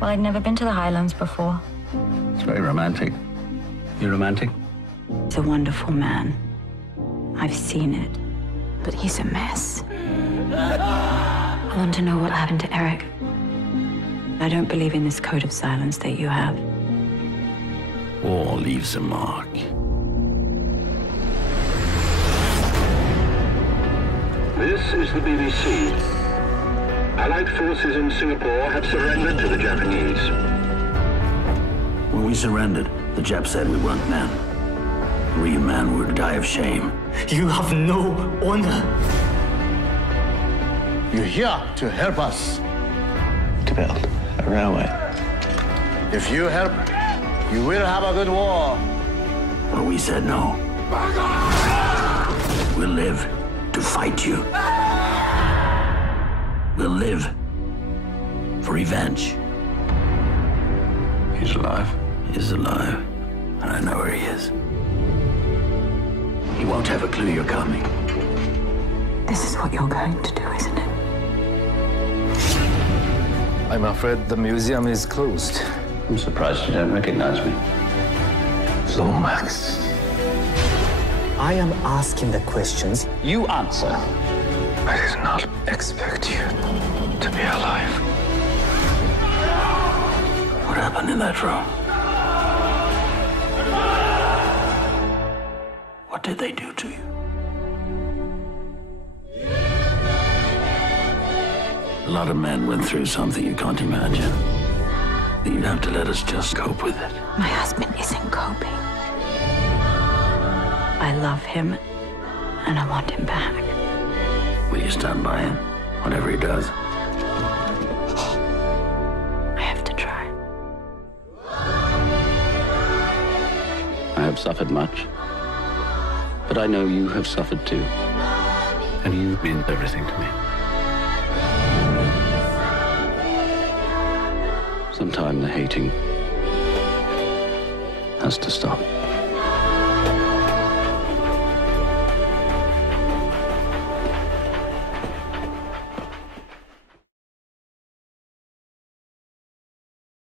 Well, I'd never been to the Highlands before. It's very romantic. You romantic? He's a wonderful man. I've seen it. But he's a mess. I want to know what happened to Eric. I don't believe in this code of silence that you have. War leaves a mark. This is the BBC. Allied forces in Singapore have surrendered to the Japanese. When we surrendered, the Jap said we weren't men. A real man would die of shame. You have no honor. You're here to help us. To build a railway. If you help, you will have a good war. Well, we said no. We'll live to fight you. We'll live for revenge. He's alive. He's alive. And I know where he is. He won't have a clue you're coming. This is what you're going to do, isn't it? I'm afraid the museum is closed. I'm surprised you don't recognize me. Lomax. I am asking the questions. You answer. I did not expect you to be alive. What happened in that room? What did they do to you? A lot of men went through something you can't imagine. You'd have to let us just cope with it. My husband isn't coping. I love him, and I want him back. Will you stand by him, whatever he does? I have to try. I have suffered much, but I know you have suffered too. And you mean everything to me. Sometime the hating has to stop.